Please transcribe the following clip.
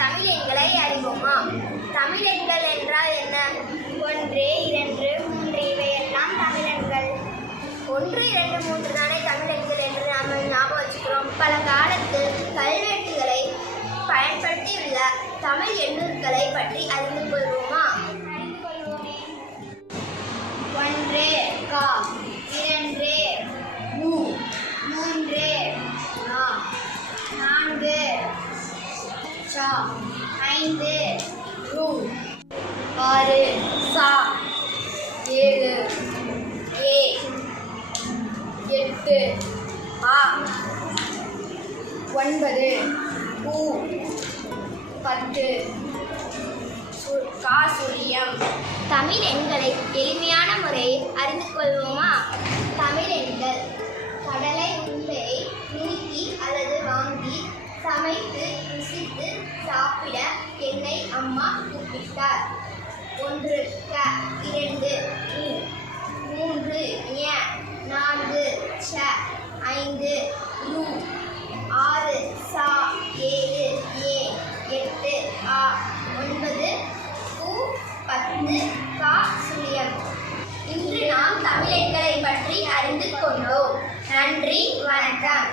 தமிழ் எண்களை அறிவோமா? தமிழ் எண்கள் என்றால் என்ன? 1, 2, 3 இவையெல்லாம் தமிழ் எண்கள். 1, 2, 3 தானே தமிழ் எண்கள் என்று நாம் ஞாபகம் வச்சுக்கிறோம். பல காலத்தில் கல்வெட்டுகளை பயன்படுத்தியுள்ள தமிழ் எண்ணூர்களை பற்றி அறிந்து கொள்வோமா? 1 கா, 2 மு, 3 நா, 4 சா, 5 ரு, 6 சா, 7 ஏ, 8 ஆ, 9 பூ, 10 காசுரியம். தமிழ் எண்களை எளிமையான முறையில் அறிந்து கொள்வோமா? தமிழ் எண்கள்: கடலை உருண்டையை நுணுக்கி அல்லது வாங்கி சமைத்து ருசித்து சாப்பிட என்னை அம்மா கூப்பிட்டார். 1 க, 2 உ, 3 ஞ, 4 ச, 5 ரு, 6 சா, 7 ஏ, 8 ஆ, 9 பூ, 10 கா சுழியம். இன்று நாம் தமிழ் எண்களை பற்றி அறிந்து கொண்டோம். நன்றி, வணக்கம்.